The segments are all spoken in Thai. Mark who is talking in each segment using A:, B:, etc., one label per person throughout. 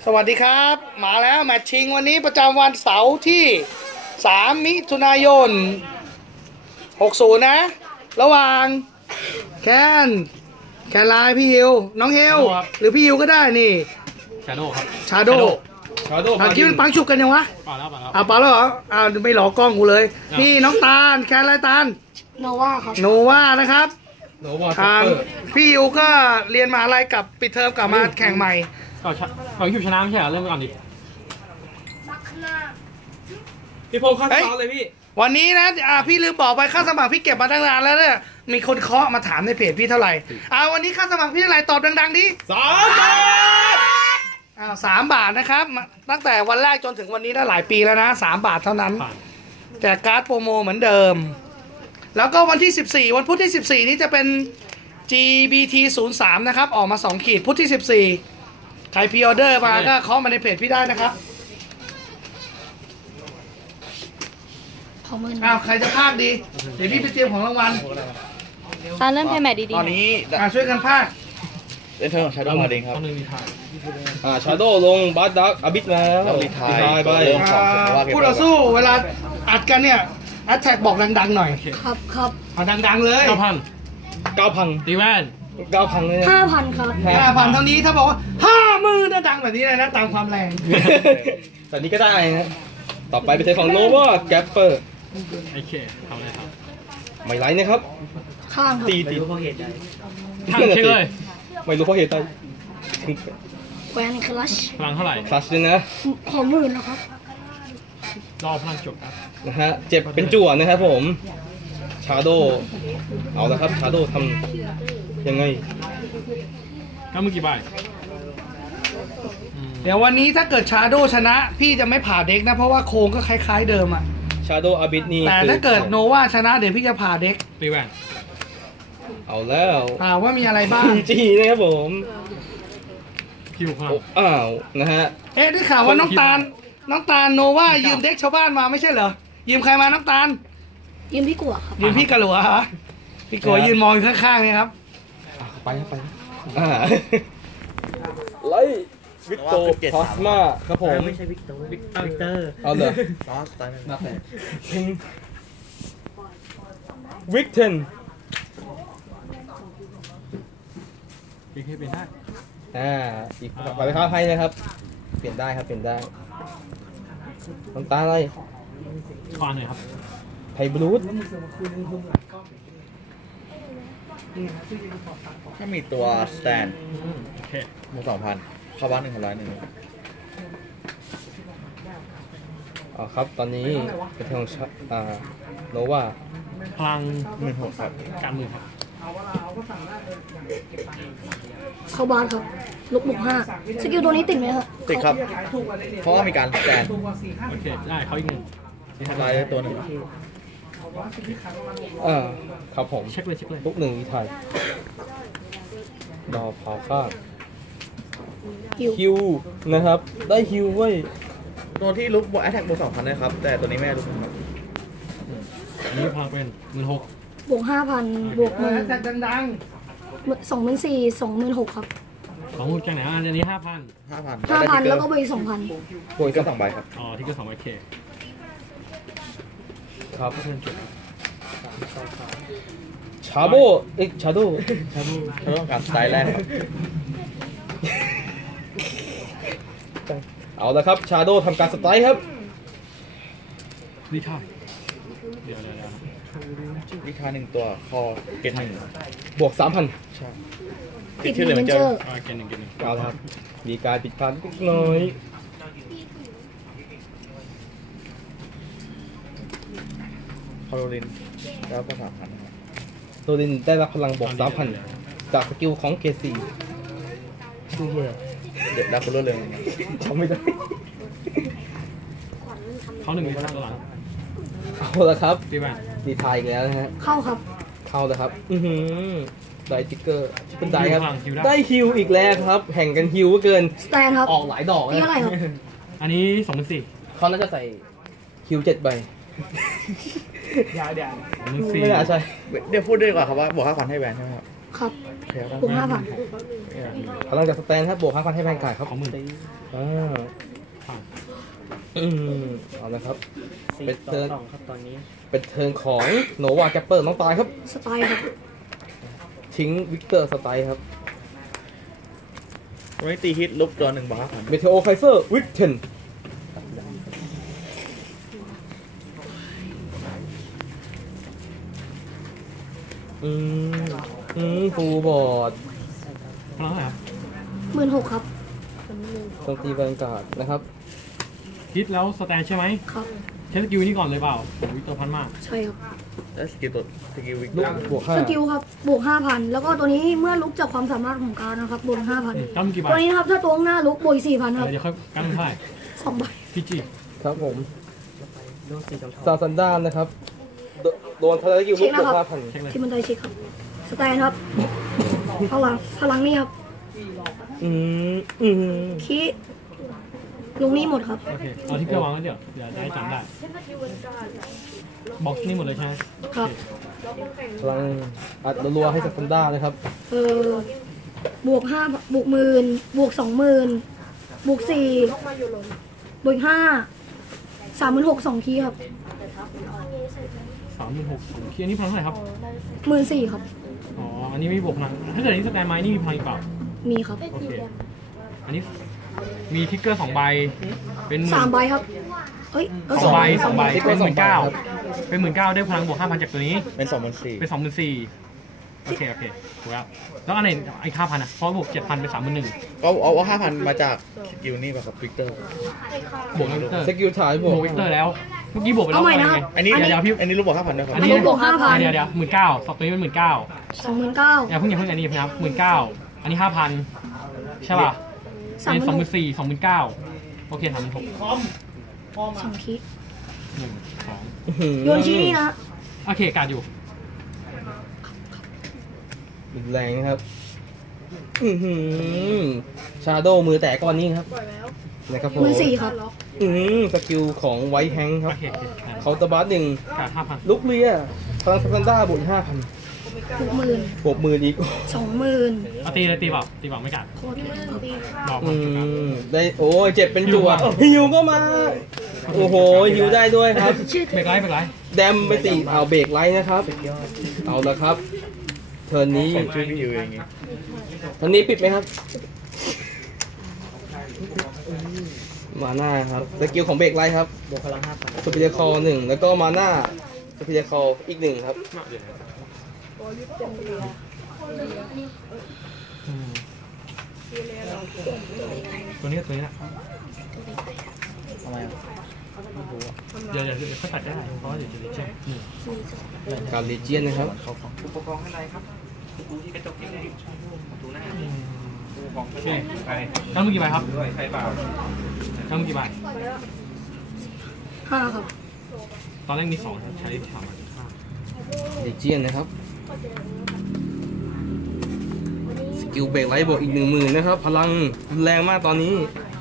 A: สวัสดีครับมาแล้วแมตช์ชิงวันนี้ประจำวันเสาร์ที่3มิถุนายน60นะระหว่างแคนไลน์พี่ฮิวน้องฮิวหรือพี่ฮิวก็ได้นี่
B: ชาโดครับ
A: ชาโดคิดมันปังฉุกกันยังวะ
B: ป่าแล้ว
A: เหรอไม่หลอกกล้องกูเลยนี่น้องตาลแคนไลน์ตาล
C: โนวาครับ
A: โนวานะครับทางพี่ฮิวก็เรียนมหาลัยกับปิดเทอมกลับมาแข่งใหม่
B: ของคิวชนะไม่ใช่เหรอเริ่มก่อนดิพี่พงษ์เข้าสมัครเลยพี่
A: วันนี้นะพี่ลืมบอกไปค่าสมัครพี่เก็บมาตั้งนานแล้วเนี่ยมีคนเคาะมาถามในเพจพี่เท่าไหร่วันนี้ค่าสมัครพี่เท่าไหร่ตอบดังๆดิ3 บาทนะครับตั้งแต่วันแรกจนถึงวันนี้ได้หลายปีแล้วนะ3 บาทเท่านั้นแจกการ์ดโปรโมเหมือนเดิมแล้วก็วันที่14วันพุธที่14นี้จะเป็น GBT 03นะครับออกมา2 ขีดพุธที่14ใครพรีออเดอร์มาก็เคาะมาในเพจพี่ได้นะครับใครจะพากดีเดี๋ยวพี่ไปเตรียมของรางวัล
C: ตอนเริ่มเพย์แมทดี
D: ๆตอนนี้
A: ช่วยกันพาก
D: เป็นเธอของชาโดมาเองครับ
E: ชาโดลงบัสดักอบิทมา
D: รีทาย
E: ไป
A: พูดต่อสู้เวลาอัดกันเนี่ยแอตแทกบอกดังๆหน่อย
C: ครับ
A: เอาดังๆเลย
E: 9,000
B: ตีแว่น
E: 9,000เลย
C: 5,000ครับ
A: 5,000เท่านี้ถ้าบอกว่า50,000น่าดังแบบนี้เลยนะตามความแรง
E: แต่นี้ก็ได้นะต่อไปเป็นเทของโนวาแกปเปอร์
B: โอเคทำอะไรครับ
E: ไม่ไรนะครับ
C: ข้างครับ
E: ตี
B: ข้างเช่เลย
E: ไม่รู้เพราะเหตุใด
C: แวนคลัช
B: พลังเท่าไหร่
E: คลัชเลยนะ
C: 20,000นะครับ
B: รอพลังจบ
E: นะฮะเจ็บเป็นจั่วนะครับผมชาโดเอาละครับชาโดทำยังไง
B: ก็เมื่อกี้ใบ
A: เดี๋ยววันนี้ถ้าเกิดชาโดชนะพี่จะไม่ผ่าเด็กนะเพราะว่าโครงก็คล้ายๆเดิมอ่ะ
E: ชาโดอาบิทนี่
A: แต่ถ้าเกิดโนวาชนะเดี๋ยวพี่จะผ่าเด็ก
B: ตีแว่น
E: เอาแล้ว
A: ว่ามีอะไรบ้าง
E: จีนะครับผม
B: คิวครับ
E: นะฮะ
A: ได้ข่าวว่าน้องตาลโนวายืมเด็กชาวบ้านมาไม่ใช่เหรอยืมใครมาน้องตาล
C: ยืมพี่กัวครับ
A: ยืมพี่กะหลัวฮะพี่กัวยืนมองอยู่ข้างๆนี่ครับ
E: ไปไลวิกโตพอสมาครับผม
D: ไม่ใช่วิกเตอร์
E: เอาเลย
D: ซอสตายมาแปล
E: วิกเทน
B: เปลี่ยนได้
E: อีกไปข้าวให้นะครับเปลี่ยนได้ครับเปลี่ยนได้น้ำตาอะไร
B: ฟังหน่อยครับ
E: ไทบลูด
D: ถ้ามีตัวสแตน
B: โอเค
D: มู2,000เข้าบ้าน1,100
E: ครับตอนนี้เป็นทางโนวา
B: พลัง
D: 16,000ครับ
B: การมือครับ
C: เข้าบ้านครับลุกบุก5สกิลตัวนี้ติดไหมครับ
D: ติดครับเพราะว่ามีการสแตน
B: โอเคได้เขาอีก1
D: ลายตัวหนึ่ง
E: ครับผม
B: เช็คเลย
E: ลุก1อีไทยดอพาวค่าฮิวนะครับได้ฮิวไว้
D: ตัวที่ลุกบวกแอทแทกบวก 2,000นะครับแต่ตัวนี้แม่ลุกครับ
B: นี่พลังเป็น16,000
C: บวก 5,000บวก
A: 1,000แต่ดัง
C: 24,000 26,000ครับ
B: ของมูลแกงไหนอันนี้5,000
C: แล้วก็บวกอีก 2,000
D: บวกก็2 ใบครับ
B: ที่ก็2 ใบเค
E: ครับ
B: เพื่อนจบ
E: ชาโบชาโด
D: ต้องการสไตล์แรก
E: เอาละครับชาโดทำการสไตล์ครับ
B: วิทาเดี๋ยว
D: วิทา1ตัวคอเกต1
E: บวก 3,000
D: ใช่
C: ติดชื่อเลยมันเจอ
B: เกต1
E: เอาครับมีการปิดพันนิดหน่อย
D: คอโรลินแล้วก็ 3,000
E: โรลินได้รับพลังบวก 3,000จากสกิลของเกซีชื่อแย่
D: เด็กดับเบิลเลย
E: จำไม่ได้
B: เขา1มีพลังหลัง
E: เอาละครับดีทายอีกแล้วนะฮะ
C: เข้าครับ
E: เข้าแล้วครับได้ติ๊กเกอร์เป็นได้ครับได้ฮิวอีกแล้วครับแข่งกันฮิวเกิน
C: สแตนครับ
E: ออกหลายดอก
C: นี่อะไรครับ
B: อันนี้24,000
E: เขาน่าจะใส่ฮิว7 ใบ
A: เดี๋ยว
E: ไม่น่าใช่
D: เดี๋ยวพูดด้วยกว่าครับว่าบวก 5,000ให้แบนใช่ไหมครับ
C: ครับบวก5,000
E: พลังจากสแตนครับบวก 5,000 ให้แบงกายครับ
B: ของหมื่น
E: อ่า
B: ผ่าน
E: เอาละครับ
D: สี่
E: เป็น
D: ต่อ
E: เทิร์น
D: สองครับตอนนี้
E: เป็นเทิร์นของโนวาแกปเปอร์น้องตายครับ
C: สไตล์ครับ
E: ทิ้งวิกเตอร์สไตล์ครับ
D: วันนี้ตีฮิตลุกตัว1 บาทครับ
E: เมเทโอไคเซอร์วิกเทนฟูลบอร์ด
B: พลังเท่าไหร่ครับ
C: 16,000 ครับ
E: โจมตีแบงการ์ดนะครับ
B: ฮิตแล้วสแตนใช่ไหม
C: ครับ
B: ใช้สกิลนี้ก่อนเลยเปล่าโอ้ยตัวพันมาก
C: ใช่ครับ
D: แล้วสกิลตัวสกิลวิก
E: ลูกบวก
C: สกิลครับบวก 5,000 แล้วก็ตัวนี้เมื่อลุกจากความสามารถของการนะครับบวก 5,000
B: ตั้งกี่ใบ
C: ตัวนี้นะครับถ้าตัวข้างหน้าลุกบวก4,000 ครับ
B: เดี๋ยวค่อยกั้นเท่าไหร่
C: 2 ใบ
B: พีจี
E: 5ครับผม
D: โดนสีจำทอง
E: ซาซันดานนะครับ โดนทารากิวลูกบวก 5,000
B: เช็คเลย
C: ที่มันได้เช็คครับ สแตนครับ พลังนี่ครับ คีลงนี่หมดครับ
B: โอเคเอาที่เพื่อวางไว้เดี๋ยวได้จำได้บ็อกซ์นี่หมดเลยใช่ไหม
C: ครับ
E: พลังอัดรัวๆให้ซาซันดานะครับ
C: บวก5บวก10,000บวก20,000บวก4บวก5 36,000 2 คีย์ครับ
B: 36,000คีย์อันนี้พลังเท่าไหร่ครับ
C: 14,000 ครับ
B: อ๋ออันนี้ไม่บวกพลังถ้าเกิดอันนี้สแตนไม้นี่มีพลังอีกเปล่า
C: มีครับ
B: โอเคอันนี้มีทิกเกอร์2 ใบเป็นหมื่น
C: 3 ใบครับ เฮ้ย
B: สองใบ
E: สองใบ
B: เป็น
E: สองใบครับ
B: 19,000เป็น19,000ได้พลังบวก 5,000จากตัวนี้
D: เป็น24,000
B: เป็น 24,000โอเคถูกแล้วแล้วอันไหนไอ้ 5,000อ่ะเพราะบวก 7,000เป็น 31,000
D: ก็เอา 5,000 มาจากสกิลนี่ป่ะครับวิกเตอร์
B: บวกวิกเตอร์
E: สกิลถ่ายบบ ว
B: ว
E: ก
B: กวิกเตอร์แล้วเมื่อกี้บวกไปแล้ว
C: เอาใหม่นะครับ
B: ไง
D: อันนี้
B: เดี๋ยวพี่
D: อันนี้ลูกบอก 5,000ด้วยครับ
B: อันนี้
C: บวก5,000
B: เดี๋ยว19,000สองตัวนี้เป็น19,000
C: 29,000
B: อย่าเพิ่งอันนี้นะครับ19,000อันนี้ 5,000ใช่ป่ะเป็น 24,000 29,000โอเค36,000
C: 2 คีย์
B: 1
C: โยนชี้นี่นะ
B: 2โอเคการดอยู่
E: แรงครับชาโดว์มือแตกก้อนนี้ครับนะครับผม
C: 14,000 ครับ
E: สกิลของไวท์แฮงค์ครับ
B: โอเค
E: เคาน์เตอร์บัสหนึ่ง
B: การด 5,000
E: ลุกเลียพลังสแตนดาร์บวก 5,000
C: 60,000
E: บวกหมื่นอีก
C: 20,000
B: เอาตีเลยตีเปล่าไม่กัดรอ
E: ได้โอ้ยเจ็บเป็นจั่วฮิวก็มา โอ้โหฮิวได้ด้วยครับ
B: เบรกไลท์
E: แดมไปสี่เอาเบรกไลท์นะครับ เอาละครับ เทิร์นนี้
D: ผมช่วยพี่ฮิวเองไง
E: เทิร์นนี้ปิดไหมครับ มาหน้าครับ สกิลของเบรกไลท์ครับ
D: บวกพลัง 5,000
E: สปิเดคอหนึ่งแล้วก็มาหน้าสปิเดคออีกหนึ่งครับ
B: ตัวนี้แหละ
D: ทำไมอ่ะ
B: เดี๋ยวเขาตัดได้เพราะว่าเดี๋ยวจะได้เช็ค
E: การเลเจียนนะครับ
B: โอเคไปตั้งมือกี่ใบครับตั้งมือกี่ใบ
C: 5 ครับ
B: ตอนแรกมี2ใช้3
E: เลเจียนนะครับ สกิลเบรกไลท์บวกอีก 10,000นะครับ พลังรุนแรงมากตอนนี้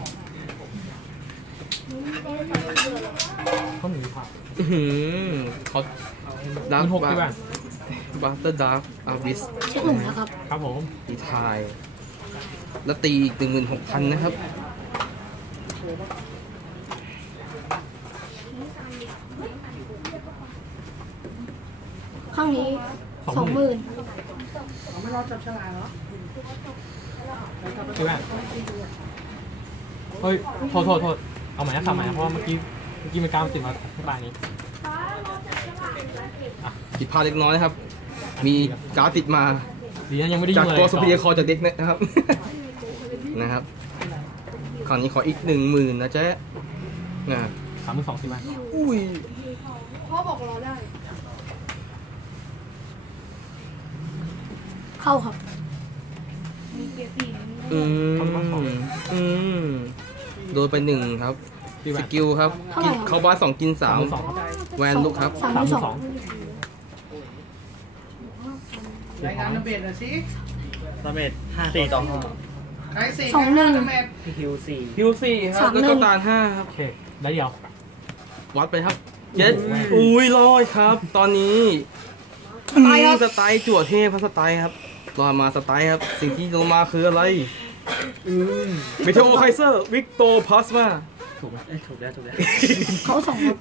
B: เขาหนีผ่าน
E: เขาดาร์
B: 6
E: ก
B: กี่ใบ
E: บัตเตอร์ดาร์กอาร์บิส
C: เช็คหนึ่งนะครับ
B: ครับผม
E: ตีทาย แล้วตีอีก 16,000 นะครับ
C: ข้างนี้ 20,000
B: กี่ใบเฮ้ยโทษเอาใหม่นะทำใหม่นะเพราะว่าเมื่อกี้มันกล้ามติดมาที่ใบนี้
E: ผิดพลาดเล็กน้อยนะครับ มีการ์ดติดมา
B: ดีนะยังไม่ได้
E: จาก
B: ยุ่งอะไร
E: ตัวสปีดคอจากเด็กนะครับ นะครับ คราวนี้ขออีก 10,000นะเจ๊นะ
B: 32สิบใบ
E: อุ้ย
C: เข้าครับ
E: โดนไป 1 ครับ
B: กี่ใบ
E: สกิลครับกินเขาบ้าน2กิน
B: 32
E: 3
B: ครับ
E: แวนลุกครับ
B: 32
A: รายงานระเบิดหน่อยสิ
D: ดาเมจ4 ต่อ
A: ใครสี่
C: 2-1
A: ระเบิด
D: 5ฮิว4
E: ฮิว4ครับ แล้วก็ตาล5ครับ
B: โอเคได้เดียว
E: วัดไปครับเย็ดอุ้ยรอดครับ ตอนนี้
C: สไตล์ครับ
E: สไตล์จั่วเทพครับสไตล์ครับรอมาสไตล์ครับ สิ่งที่ลงมาคืออะไรเมเทโอไคเซอร์วิกโตพลาสมา
B: ถูกไหม
D: ถูกแล้วถูกแล้ว
C: เขาสองครับ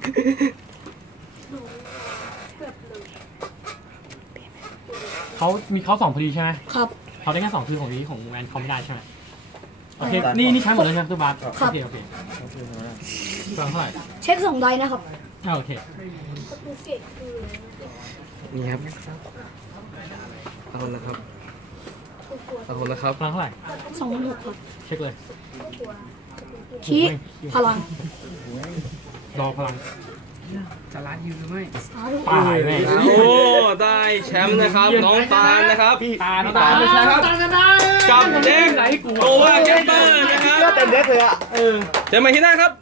B: เขามีเขา2พอดีใช่ไหม
C: ครับ
B: เขาได้แค่2คือของนี้ของแวนเขาไม่ได้ใช่ไหมโอเคนี่ใช้หมดเลยใช่ไหมตู้บาส
C: ครับ
B: โอเคฟังเท่าไหร่
C: เช็ค2 ใบนะครับ
B: โอเค
E: นี่ครับเอานะครับเอานะครับ
B: ฟังเท่าไหร่
C: 26,000ครับ
B: เช็คเลย
C: ชี้พลัง
B: รอพลัง
A: จะรัดอยู่หรือไม่
C: สาธุ
B: ตายแม่
E: โอ้ได้แชมป์นะครับน้องตาลนะครับ
B: ตา
E: ตาลนะครับ
A: ตามกันได้
E: กับเด็กโกวาแกปเปอร์นะครับ
D: ก็เต็มเด็กเลยอ่ะ
E: เจอกันใหม่ที่หน้าครับ